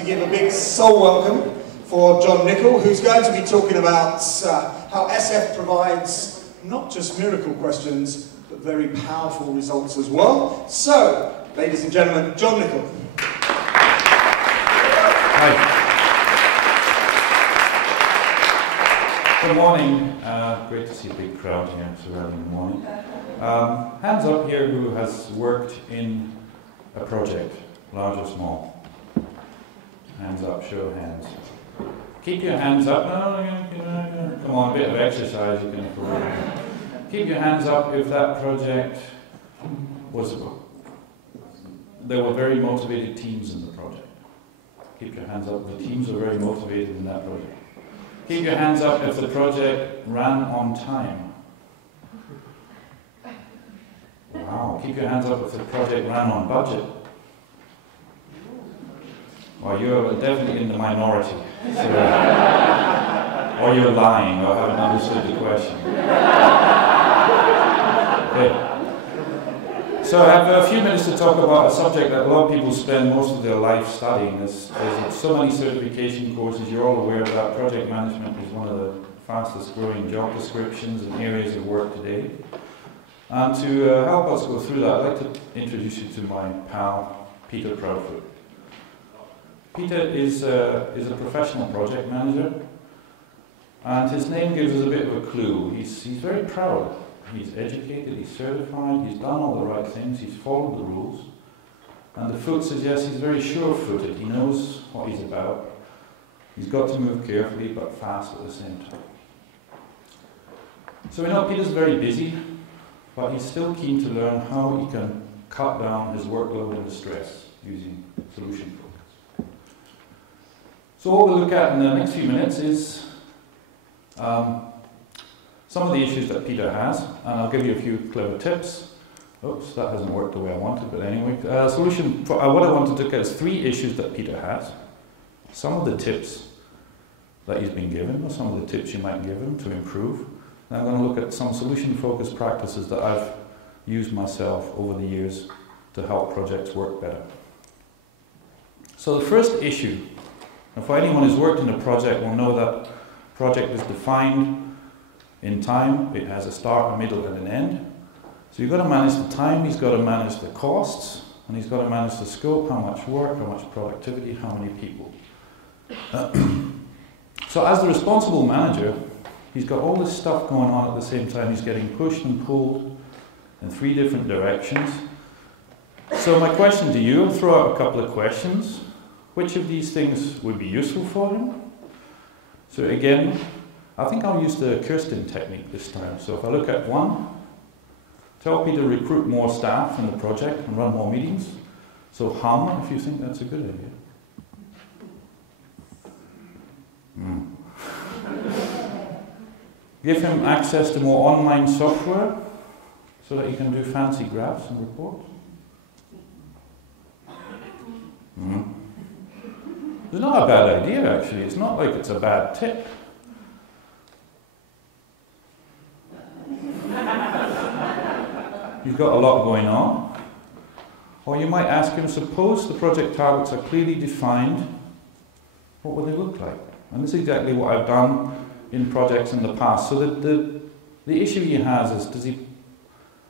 to give a big soul welcome for John Nicol, who's going to be talking about how SF provides not just miracle questions, but very powerful results as well. So, ladies and gentlemen, John Nicol. Hi. Good morning. Great to see a big crowd here so early in the morning. Hands up here who has worked in a project, large or small. Hands up, show of hands. Keep your hands up. No, come on, a bit of exercise you can afford. Keep your hands up if that project was, there were very motivated teams in the project. Keep your hands up if the teams were very motivated in that project. Keep your hands up if the project ran on time. Wow, keep your hands up if the project ran on budget. Well, you're definitely in the minority. So, or you're lying, or haven't understood the question. Okay. So I have a few minutes to talk about a subject that a lot of people spend most of their life studying. There's so many certification courses. You're all aware that project management is one of the fastest growing job descriptions and areas of work today. And to help us go through that, I'd like to introduce you to my pal, Peter Proudfoot. Peter is a professional project manager, and his name gives us a bit of a clue. He's very proud. He's educated, he's certified, he's done all the right things, he's followed the rules. And the foot suggests he's very sure-footed. He knows what he's about. He's got to move carefully but fast at the same time. So we know Peter's very busy, but he's still keen to learn how he can cut down his workload and stress using solution focus. So what we'll look at in the next few minutes is some of the issues that Peter has, and I'll give you a few clever tips. Oops, that hasn't worked the way I wanted, but anyway. What I wanted to look at is 3 issues that Peter has, some of the tips that he's been given, or some of the tips you might give him to improve. And I'm going to look at some solution-focused practices that I've used myself over the years to help projects work better. So the first issue, and for anyone who's worked in a project will know that project is defined in time. It has a start, a middle, and an end. So you've got to manage the time, he's got to manage the costs, and he's got to manage the scope, how much work, how much productivity, how many people. So as the responsible manager, he's got all this stuff going on at the same time. He's getting pushed and pulled in 3 different directions. So my question to you, I'll throw out a couple of questions. Which of these things would be useful for him? So again, I think I'll use the Kirsten technique this time. So if I look at 1, tell Peter to recruit more staff in the project and run more meetings. So hum if you think that's a good idea. Give him access to more online software so that he can do fancy graphs and reports. It's not a bad idea, actually. It's not like it's a bad tip. You've got a lot going on. Or you might ask him, suppose the project targets are clearly defined, what would they look like? And this is exactly what I've done in projects in the past. So the issue he has is, does he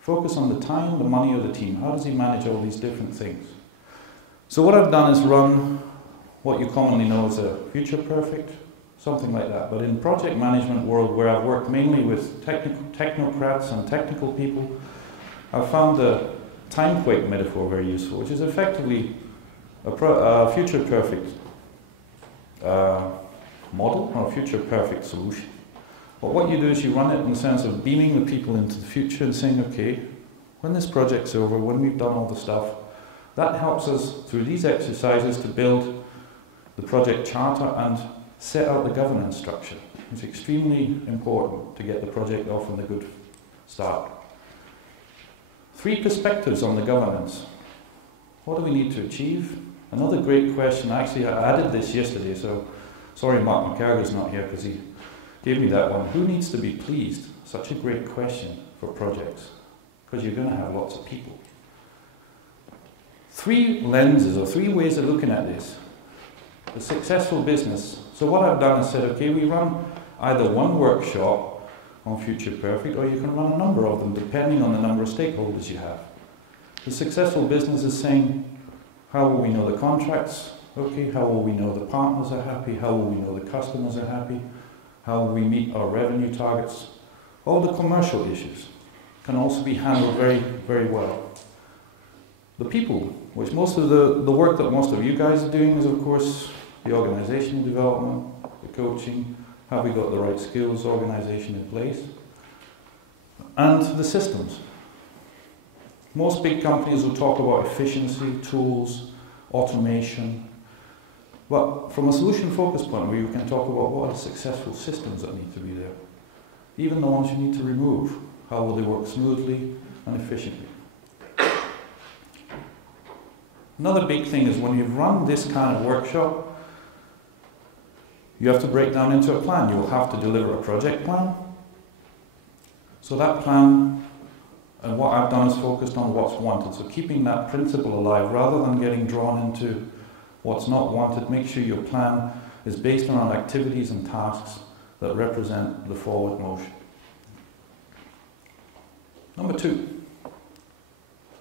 focus on the time, the money, or the team? How does he manage all these different things? So what I've done is run what you commonly know as a future perfect, something like that. But in project management world, where I've worked mainly with technocrats and technical people, I've found the timequake metaphor very useful, which is effectively a future perfect model or a future perfect solution. But what you do is you run it in the sense of beaming the people into the future and saying, okay, when this project's over, when we've done all the stuff, that helps us through these exercises to build the project charter and set out the governance structure. It's extremely important to get the project off on a good start. 3 perspectives on the governance. What do we need to achieve? Another great question. Actually, I added this yesterday, so sorry Mark McCarthy's not here because he gave me that one. Who needs to be pleased? Such a great question for projects, because you're going to have lots of people. 3 lenses or 3 ways of looking at this. a successful business. So what I've done is said, okay, we run either one workshop on Future Perfect, or you can run a number of them, depending on the number of stakeholders you have. The successful business is saying, how will we know the contracts? Okay, how will we know the partners are happy? How will we know the customers are happy? How will we meet our revenue targets? All the commercial issues can also be handled very, very well. The people, which most of the work that most of you guys are doing is, of course, the organizational development, the coaching, have we got the right skills organization in place, and the systems. Most big companies will talk about efficiency, tools, automation, but from a solution focus point of view, we can talk about what are the successful systems that need to be there. Even the ones you need to remove, how will they work smoothly and efficiently. Another big thing is when you've run this kind of workshop, you have to break down into a plan. You'll have to deliver a project plan. So that plan, and what I've done is focused on what's wanted. So keeping that principle alive rather than getting drawn into what's not wanted. Make sure your plan is based around activities and tasks that represent the forward motion. Number 2,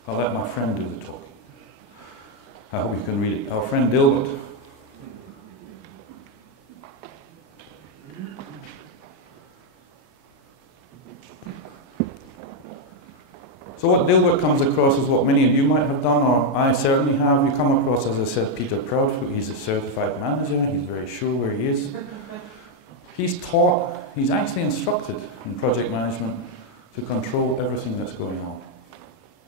I'll let my friend do the talking. I hope you can read it. Our friend Dilbert. So what Dilbert comes across is what many of you might have done, or I certainly have. You come across, as I said, Peter Proudfoot. He's a certified manager. He's very sure where he is. He's taught, he's actually instructed in project management to control everything that's going on.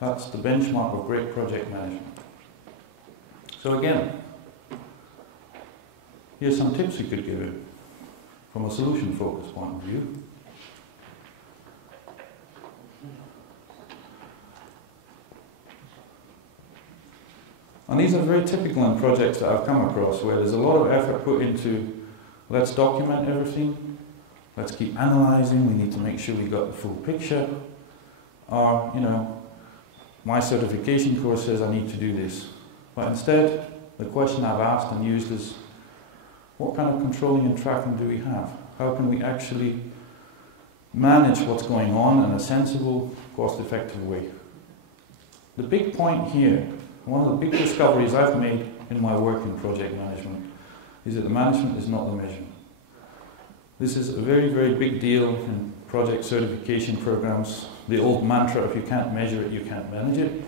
That's the benchmark of great project management. So again, here's some tips you could give him from a solution-focused point of view. And these are very typical in projects that I've come across, where there's a lot of effort put into, let's document everything, let's keep analysing, we need to make sure we got the full picture, or, you know, my certification course says I need to do this. But instead, the question I've asked and used is, what kind of controlling and tracking do we have? How can we actually manage what's going on in a sensible, cost-effective way? The big point here, one of the big discoveries I've made in my work in project management, is that the management is not the measurement. This is a very, very big deal in project certification programs. The old mantra, if you can't measure it, you can't manage it.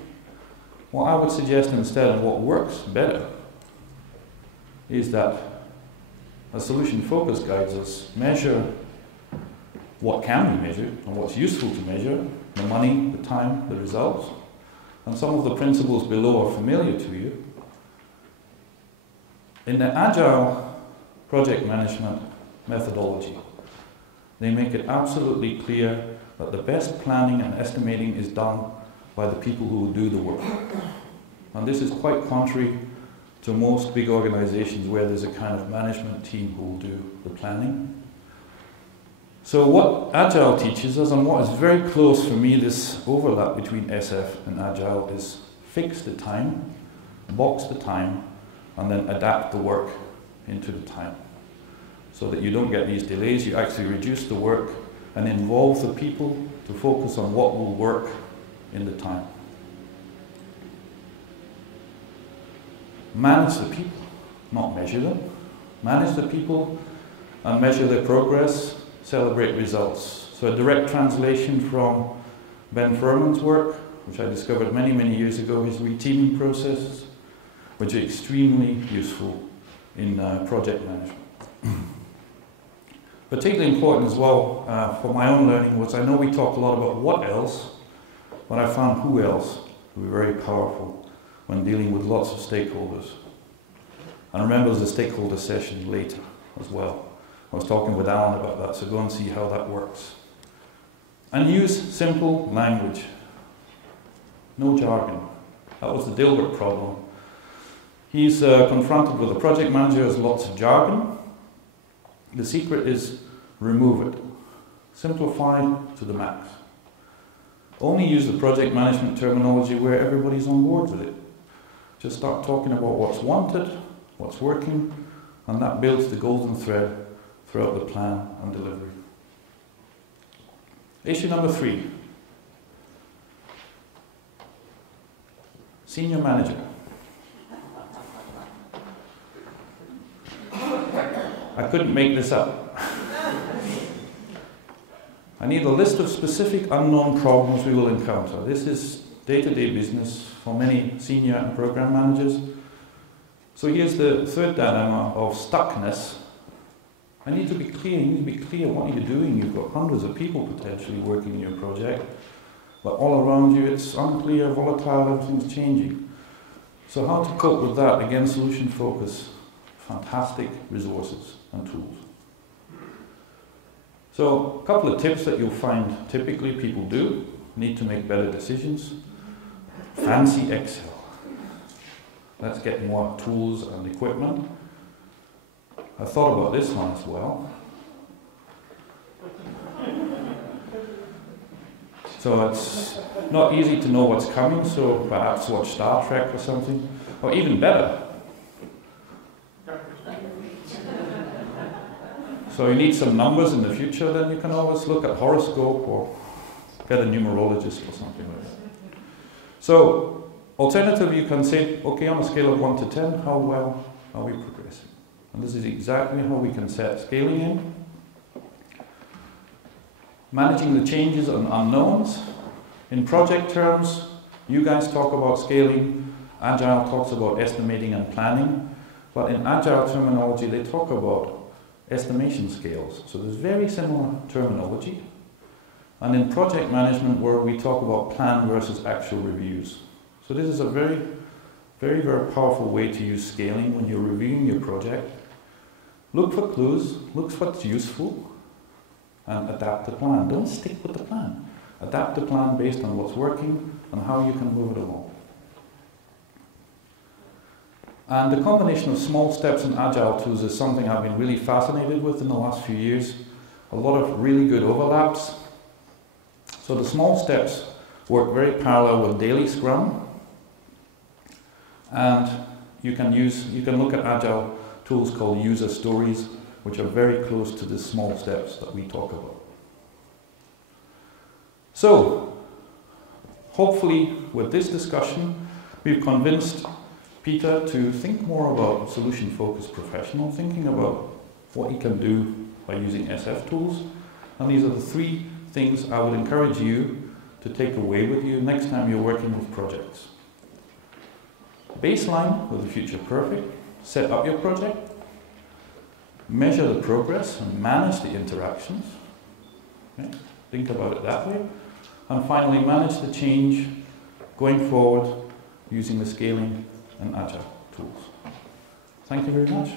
What I would suggest instead, and what works better, is that a solution focus guides us measure what can be measured and what's useful to measure, the money, the time, the results. And some of the principles below are familiar to you. In the Agile project management methodology, they make it absolutely clear that the best planning and estimating is done by the people who will do the work. And this is quite contrary to most big organizations where there's a kind of management team who will do the planning. So what Agile teaches us, and what is very close for me, this overlap between SF and Agile, is fix the time, box the time, and then adapt the work into the time. So that you don't get these delays, you actually reduce the work and involve the people to focus on what will work in the time. Manage the people, not measure them. Manage the people and measure their progress, celebrate results. So a direct translation from Ben Furman's work, which I discovered many, many years ago, his reteaming processes, which are extremely useful in project management. Particularly important as well for my own learning was, I know we talk a lot about what else, but I found who else to be very powerful when dealing with lots of stakeholders. And remember, there's a stakeholder session later as well. I was talking with Alan about that, so go and see how that works. And use simple language. No jargon. That was the Dilbert problem. He's confronted with a project manager who has lots of jargon. The secret is remove it. Simplify to the max. Only use the project management terminology where everybody's on board with it. Just start talking about what's wanted, what's working, and that builds the golden thread throughout the plan and delivery. Issue number 3. Senior manager. I couldn't make this up. I need a list of specific unknown problems we will encounter. This is day-to-day business for many senior and program managers. So here's the third dilemma of stuckness. I need to be clear. You need to be clear what you're doing. You've got hundreds of people potentially working in your project, but all around you it's unclear, volatile, everything's changing. So how to cope with that? Again, solution focus. Fantastic resources and tools. So a couple of tips that you'll find typically people do. Need to make better decisions. Fancy Excel. Let's get more tools and equipment. I thought about this one as well. So it's not easy to know what's coming, so perhaps watch Star Trek or something. Or even better. So you need some numbers in the future, then you can always look at horoscope or get a numerologist or something like that. So, alternatively, you can say, okay, on a scale of 1 to 10, how well are we progressing? And this is exactly how we can set scaling in. Managing the changes and unknowns. In project terms, you guys talk about scaling, Agile talks about estimating and planning, but in Agile terminology, they talk about estimation scales. So there's very similar terminology. And in project management world, we talk about plan versus actual reviews. So this is a very, very, very powerful way to use scaling when you're reviewing your project. Look for clues, look for what's useful, and adapt the plan. Don't stick with the plan. Adapt the plan based on what's working and how you can move it along. And the combination of small steps and agile tools is something I've been really fascinated with in the last few years. A lot of really good overlaps. So the small steps work very parallel with daily Scrum. And you can look at agile tools called user stories, which are very close to the small steps that we talk about. So, hopefully with this discussion, we've convinced Peter to think more about solution-focused professional, thinking about what he can do by using SF tools. And these are the 3 things I would encourage you to take away with you next time you're working with projects. Baseline with the future perfect, set up your project, measure the progress and manage the interactions. Okay? Think about it that way. And finally, manage the change going forward using the scaling and agile tools. Thank you very much.